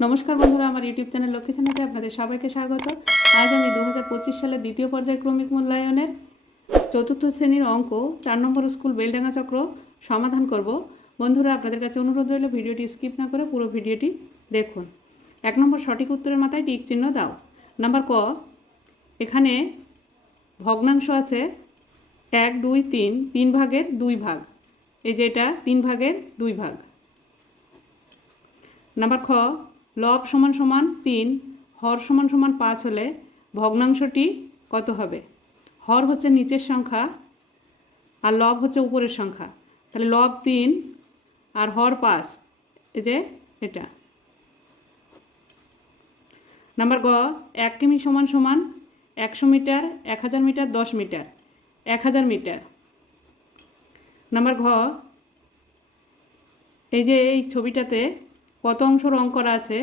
নমস্কার বন্ধুরা, আমার ইউটিউব চ্যানেল লক্ষ্মী চ্যানেলে আপনাদের সবাইকে স্বাগত। আজ আমি দু হাজার পঁচিশ সালের দ্বিতীয় পর্যায়ে ক্রমিক মূল্যায়নের চতুর্থ শ্রেণির অঙ্ক চার নম্বর স্কুল বেলডাঙ্গা চক্র সমাধান করব। বন্ধুরা, আপনাদের কাছে অনুরোধ রইল ভিডিওটি স্কিপ না করে পুরো ভিডিওটি দেখুন। এক নম্বর সঠিক উত্তরের মাথায় টিক চিহ্ন দাও। নাম্বার ক, এখানে ভগ্নাংশ আছে এক, দুই, তিন তিন ভাগের দুই ভাগ। এই যে এটা, তিন ভাগের দুই ভাগ। নাম্বার খ লব সমান সমান তিন, হর সমান সমান পাঁচ হলে ভগ্নাংশটি কত হবে? হর হচ্ছে নিচের সংখ্যা আর লব হচ্ছে উপরের সংখ্যা। তাহলে লব তিন আর হর পাঁচ, এই যে এটা। নাম্বার গ, এক কিমি সমান সমান একশো মিটার, এক হাজার মিটার, দশ মিটার, এক হাজার মিটার। নাম্বার ঘ, এই যে এই ছবিটাতে কত অংশ রং করা আছে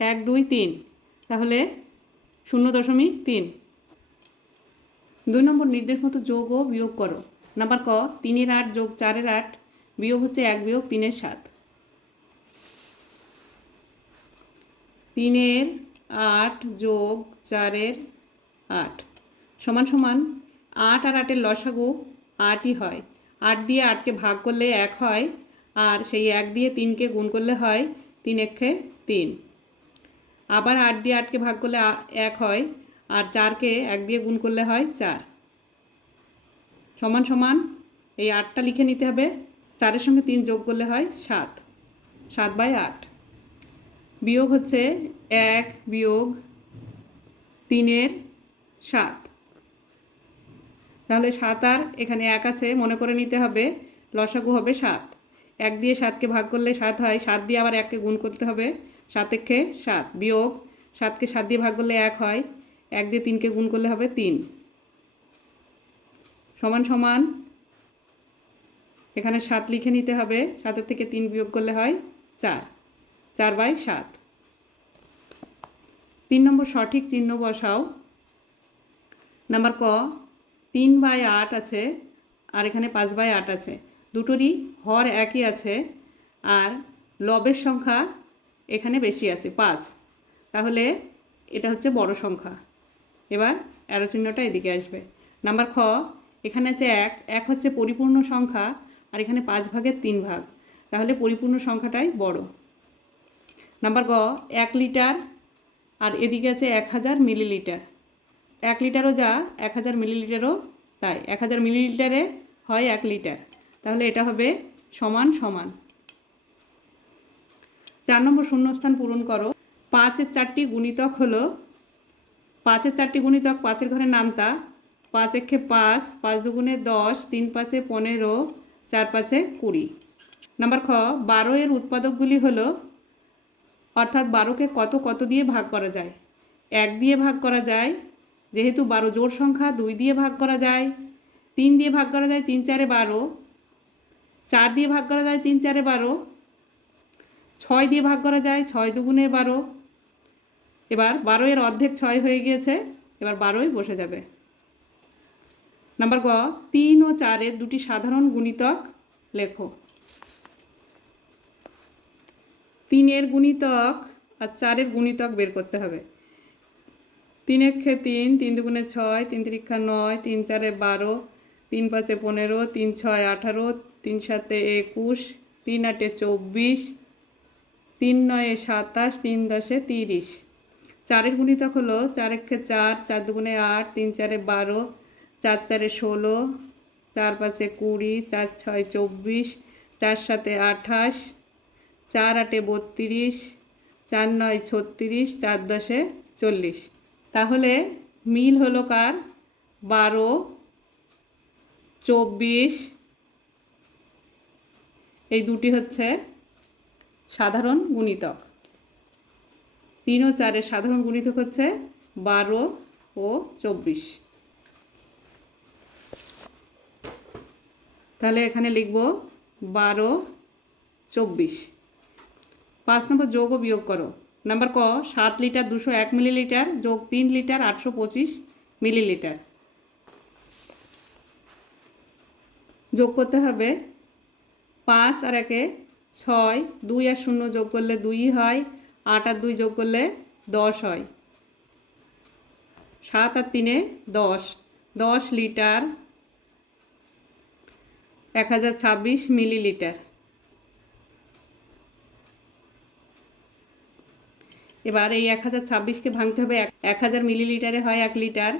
এক, দুই, তিন। তাহলে শূন্য দশমিক তিন। দুই নম্বর নির্দেশ মতো যোগ ও বিয়োগ করো। নাম্বার ক, তিনের আট যোগ চারের আট বিয়োগ হচ্ছে এক বিয়োগ তিনের সাত। তিনের আট যোগ চারের আট। সমান সমান আট আর আটের লসাগু আটই হয়। আট দিয়ে আটকে ভাগ করলে এক হয়, আর সেই এক দিয়ে তিনকে গুণ করলে হয় তিন একে তিন। আবার আট দিয়ে আটকে ভাগ করলে এক হয়, আর চারকে এক দিয়ে গুণ করলে হয় চার। সমান সমান এই আটটা লিখে নিতে হবে, চারের সঙ্গে তিন যোগ করলে হয় সাত। সাত বাই আট। বিয়োগ হচ্ছে এক বিয়োগ তিনের সাত। তাহলে সাত আর এখানে এক আছে, মনে করে নিতে হবে, লসাগু হবে সাত। এক দিয়ে সাতকে ভাগ করলে সাত হয়, সাত দিয়ে আবার এককে গুণ করতে হবে সাত একে সাত, বিয়োগ সাতকে সাত দিয়ে ভাগ করলে এক হয়, এক দিয়ে তিনকে গুণ করলে হবে তিন। সমান সমান, এখানে সাত লিখে নিতে হবে, সাতের থেকে তিন বিয়োগ করলে হয় চার চার বাই সাত। তিন নম্বর সঠিক চিহ্ন বসাও। নাম্বার ক, তিন বাই আট আছে, আর এখানে পাঁচ বাই আট আছে। দুটোরই হর একই আছে আর লবের সংখ্যা এখানে বেশি আছে, পাঁচ। তাহলে এটা হচ্ছে বড় সংখ্যা। এবার অ্যারো চিহ্নটা এদিকে আসবে। নাম্বার খ, এখানে আছে এক এক হচ্ছে পরিপূর্ণ সংখ্যা আর এখানে পাঁচ ভাগের তিন ভাগ। তাহলে পরিপূর্ণ সংখ্যাটাই বড়। নাম্বার গ, এক লিটার আর এদিকে আছে এক হাজার মিলিলিটার। এক লিটারও যা, এক হাজার মিলিলিটারও তাই। এক হাজার মিলিলিটারে হয় এক লিটার। তাহলে এটা হবে সমান সমান। চার নম্বর শূন্যস্থান পূরণ করো। পাঁচের চারটি গুণিতক হলো, পাঁচের চারটি গুণিতক পাঁচের ঘরে নামতা, পাঁচ একে পাঁচ পাঁচ দুগুণে দশ, তিন পাঁচে পনেরো, চার পাঁচে কুড়ি। নাম্বার খ, বারো এর উৎপাদকগুলি হলো, অর্থাৎ বারোকে কত কত দিয়ে ভাগ করা যায়? এক দিয়ে ভাগ করা যায়, যেহেতু বারো জোড় সংখ্যা, দুই দিয়ে ভাগ করা যায়, তিন দিয়ে ভাগ করা যায়, তিন চারে বারো চার দিয়ে ভাগ করা যায় তিন চারে বারো। ছয় দিয়ে ভাগ করা যায় ছয় দুগুণে বারো। এবার বারো এর অর্ধেক ছয় হয়ে গিয়েছে, এবার বারোই বসে যাবে। নাম্বার গ, তিন ও চারের দুটি সাধারণ গুণিতক লেখো। তিনের গুণিতক আর চারের গুণিতক বের করতে হবে। তিন একে তিন তিন দুগুণে ছয়, তিন তিরিক্ষা নয়, তিন চারে বারো, তিন পাঁচে পনেরো, তিন ছয় আঠারো তিন সাতে একুশ তিন আটে চব্বিশ তিন নয়ে সাতাশ তিন দশে তিরিশ। চারের গুণিতক হলো চার একে চার চার দুগুণে আট তিন চারে বারো চার চারে ষোলো চার পাঁচে কুড়ি চার ছয় চব্বিশ চার সাতে আঠাশ চার আটে বত্রিশ চার নয় ছত্রিশ চার দশে চল্লিশ। তাহলে মিল হলো কার? বারো, চব্বিশ এই দুটি হচ্ছে সাধারণ গুণিতক। তিন ও চারের সাধারণ গুণিতক হচ্ছে বারো ও চব্বিশ। তাহলে এখানে লিখব বারো, চব্বিশ। পাঁচ নম্বর যোগ ও বিয়োগ করো। নাম্বার ক, সাত লিটার দুশো এক মিলিলিটার, যোগ তিন লিটার আটশো পঁচিশ মিলিলিটার। যোগ করতে হবে পাঁচ আর একে ছয়, দুই আর শূন্য যোগ করলে দুই হয়, আট আর দুই যোগ করলে দশ হয়। সাত আর তিনে দশ। দশ লিটার এক হাজার ছাব্বিশ মিলিলিটার। এবার এই এক হাজার ছাব্বিশকে ভাঙতে হবে। এক- হাজার মিলিলিটারে হয় এক লিটার।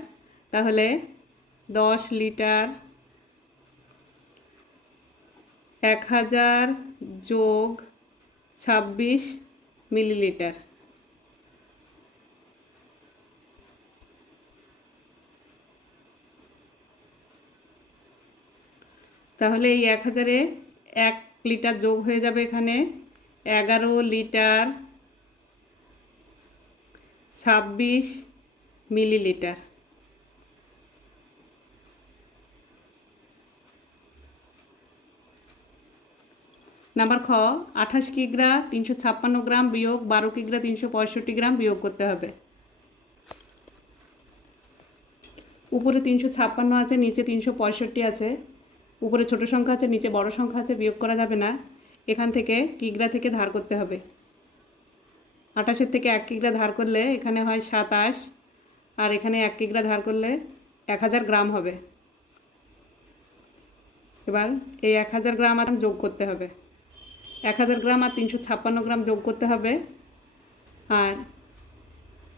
তাহলে দশ লিটার এক হাজার যোগ ছাব্বিশ মিলিলিটার। তাহলে এই এক হাজারে এক লিটার যোগ হয়ে যাবে এখানে এগারো লিটার ছাব্বিশ মিলিলিটার। নাম্বার খ, আঠাশ কিগ্রা তিনশো ছাপ্পান্ন গ্রাম বিয়োগ বারো কিগ্রা তিনশো পঁয়ষট্টি গ্রাম বিয়োগ করতে হবে। উপরে তিনশো ছাপ্পান্ন আছে, নিচে তিনশো পঁয়ষট্টি আছে, উপরে ছোট সংখ্যা আছে, নিচে বড় সংখ্যা আছে, বিয়োগ করা যাবে না। এখান থেকে কিগ্রা থেকে ধার করতে হবে। আঠাশের থেকে এক কিগ্রা ধার করলে এখানে হয় সাতাশ, আর এখানে এক কিগ্রা ধার করলে এক হাজার গ্রাম হবে। এবার এই এক হাজার গ্রাম যোগ করতে হবে। এক হাজার গ্রাম আর তিনশো ছাপ্পান্ন গ্রাম যোগ করতে হবে। আর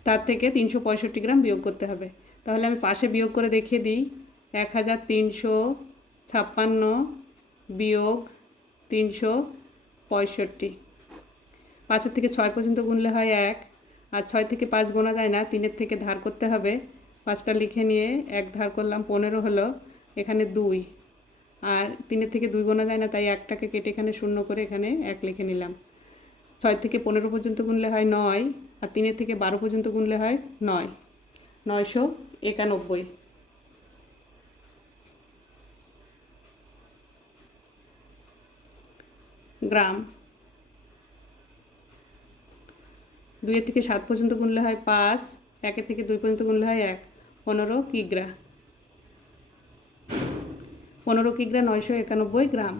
তার থেকে তিনশো পঁয়ষট্টি গ্রাম বিয়োগ করতে হবে। তাহলে আমি পাশে বিয়োগ করে দেখিয়ে দিই। এক হাজার তিনশো ছাপ্পান্ন বিয়োগ তিনশো পঁয়ষট্টি। পাঁচের থেকে ছয় পর্যন্ত গুনলে হয় এক। আর ছয় থেকে পাঁচ গোনা যায় না, তিনের থেকে ধার করতে হবে। পাঁচটা লিখে নিয়ে এক ধার করলাম পনেরো হলো। এখানে দুই। আর তিনের থেকে দুই গোনা যায় না, তাই একটাকে কেটে এখানে শূন্য করে এখানে এক লিখে নিলাম। ছয় থেকে পনেরো পর্যন্ত গুনলে হয় নয়, আর তিনের থেকে বারো পর্যন্ত গুনলে হয় নয়। নয়শো একানব্বই। গ্রাম। দুইয়ের থেকে সাত পর্যন্ত গুনলে হয় পাঁচ, একের থেকে দুই পর্যন্ত গুনলে হয় এক। পনেরো কিগ্রা পনেরো কিগ্রা নয়শো একানব্বই গ্রাম।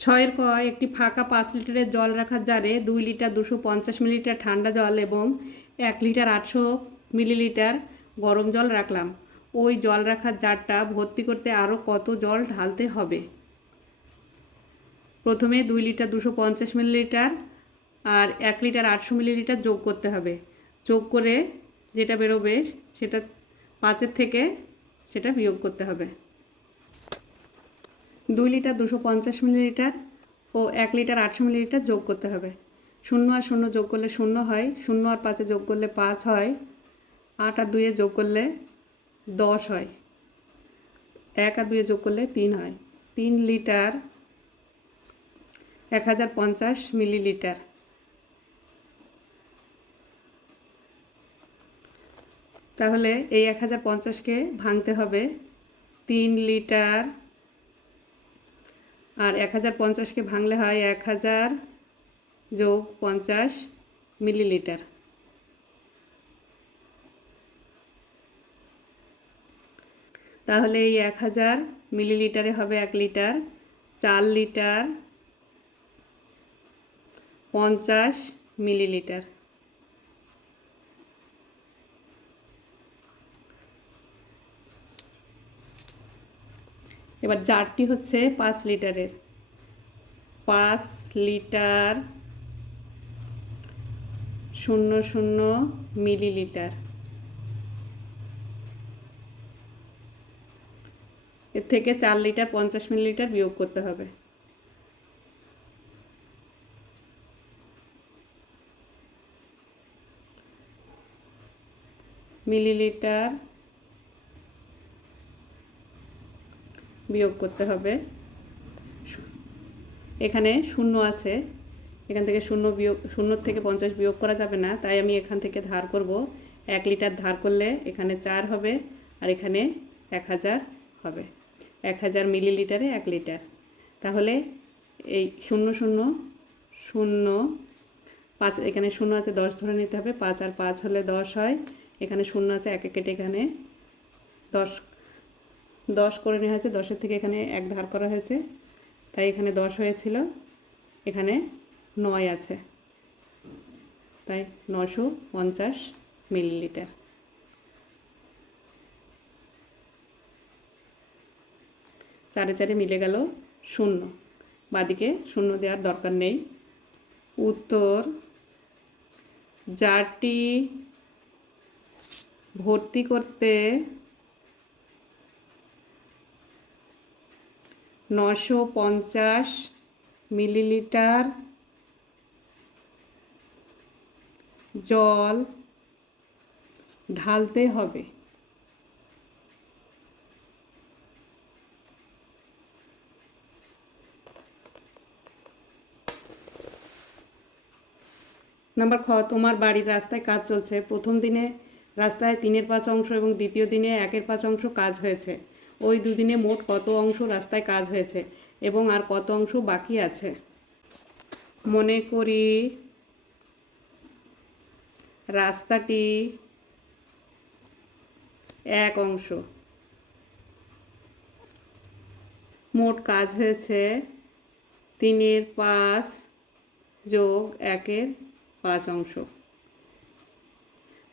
ছয়ের ক, একটি ফাঁকা পাঁচ লিটারের জল রাখার জারে দুই লিটার দুশো পঞ্চাশ মিলিলিটার ঠান্ডা জল এবং এক লিটার আটশো মিলিলিটার গরম জল রাখলাম। ওই জল রাখার জারটা ভর্তি করতে আরও কত জল ঢালতে হবে? প্রথমে দুই লিটার দুশো পঞ্চাশ মিলিলিটার আর এক লিটার আটশো মিলিলিটার যোগ করতে হবে। যোগ করে যেটা বেরোবে সেটা পাঁচের থেকে সেটা বিয়োগ করতে হবে। দুই লিটার দুশো পঞ্চাশ মিলিলিটার ও এক লিটার আটশো মিলিলিটার যোগ করতে হবে। শূন্য আর শূন্য যোগ করলে শূন্য হয়, শূন্য আর পাঁচে যোগ করলে পাঁচ হয়, আট আর দুইয়ে যোগ করলে দশ হয়, এক আর দুইয়ে যোগ করলে তিন হয়। তিন লিটার এক হাজার পঞ্চাশ মিলিলিটার। তাহলে এই এক হাজার পঞ্চাশকে ভাঙতে হবে তিন লিটার। আর এক হাজার পঞ্চাশকে ভাঙলে হয় এক হাজার যোগ পঞ্চাশ মিলিলিটার। তাহলে এই এক হাজার মিলিলিটারে হবে এক লিটার, চার লিটার, পঞ্চাশ মিলিলিটার। এবার জারটি হচ্ছে পাঁচ লিটারের। পাঁচ লিটার শূন্য শূন্য মিলিলিটার। এর থেকে চার লিটার পঞ্চাশ মিলিলিটার বিয়োগ করতে হবে। মিলিলিটার বিয়োগ করতে হবে। এখানে শূন্য আছে। এখান থেকে শূন্য বিয়োগ শূন্যর থেকে পঞ্চাশ বিয়োগ করা যাবে না। তাই আমি এখান থেকে ধার করব। এক লিটার ধার করলে এখানে চার হবে আর এখানে এক হাজার হবে। এক হাজার মিলিলিটারে এক লিটার। তাহলে এই শূন্য শূন্য শূন্য, পাঁচ, এখানে শূন্য আছে, দশ ধরে নিতে হবে। পাঁচ আর পাঁচ হলে দশ হয়। এখানে শূন্য আছে, একে কেটে এখানে দশ দশ করে নেওয়া হয়েছে, দশের থেকে এখানে এক ধার করা হয়েছে। তাই এখানে দশ হয়েছিল, এখানে নয় আছে। তাই নশো পঞ্চাশ মিলিলিটার। চারে চারে মিলে গেল শূন্য। বাদিকে শূন্য দেওয়ার দরকার নেই। উত্তর জারটি ভর্তি করতে নশো পঞ্চাশ মিলিলিটার জল ঢালতে হবে। নাম্বার খ, তোমার বাড়ির রাস্তায় কাজ চলছে। প্রথম দিনে রাস্তায় তিনের পাঁচ অংশ এবং দ্বিতীয় দিনে একের পাঁচ অংশ কাজ হয়েছে। ওই দুদিনে মোট কত অংশ রাস্তায় কাজ হয়েছে এবং আর কত অংশ বাকি আছে? মনে করি রাস্তাটি এক অংশ। মোট কাজ হয়েছে তিনের পাঁচ যোগ একের পাঁচ অংশ।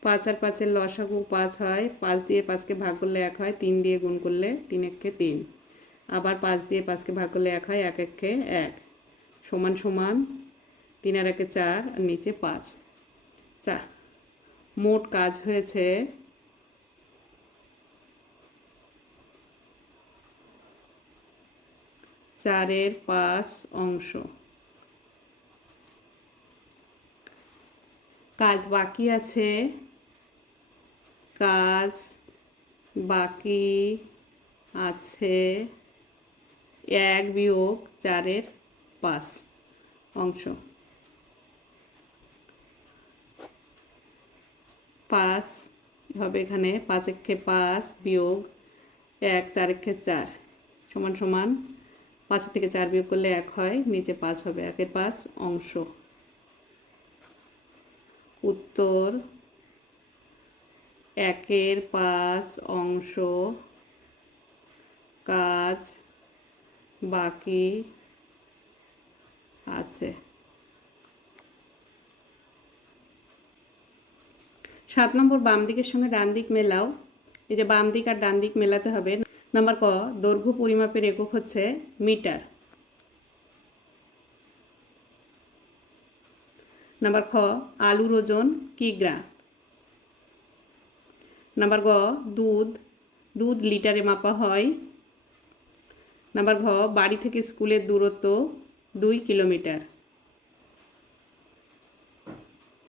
পাঁচ আর পাঁচের লসাগু পাঁচ হয়, পাঁচ দিয়ে পাঁচকে ভাগ করলে এক হয়, তিন দিয়ে গুণ করলে তিন এককে তিন। আবার পাঁচ দিয়ে পাঁচকে ভাগ করলে এক হয়, এক এককে এক। সমান সমান তিন আর একে চার আর নিচে পাঁচ। চা, মোট কাজ হয়েছে চারের পাঁচ অংশ। কাজ বাকি আছে কাজ বাকি আছে এক বিয়োগ চারের পাঁচ অংশ। পাঁচ হবে এখানে পাঁচ একে পাঁচ বিয়োগ এক, চার একে চার। সমান সমান পাঁচ থেকে চার বিয়োগ করলে এক হয়, নিচে পাঁচ হবে একের পাঁচ অংশ। উত্তর একের পাঁচ অংশ কাজ বাকি আছে। সাত নম্বর বাম দিকের সঙ্গে ডান দিক মেলাও। এই যে বাম দিক আর ডান দিক মেলাতে হবে। নাম্বার ক, দৈর্ঘ্য পরিমাপের একক হচ্ছে মিটার। নাম্বার খ, আলুর ওজন কি কিগ্রা নাম্বার গ, দুধ। দুধ লিটারে মাপা হয়। নাম্বার ঘ, বাড়ি থেকে স্কুলের দূরত্ব দুই কিলোমিটার।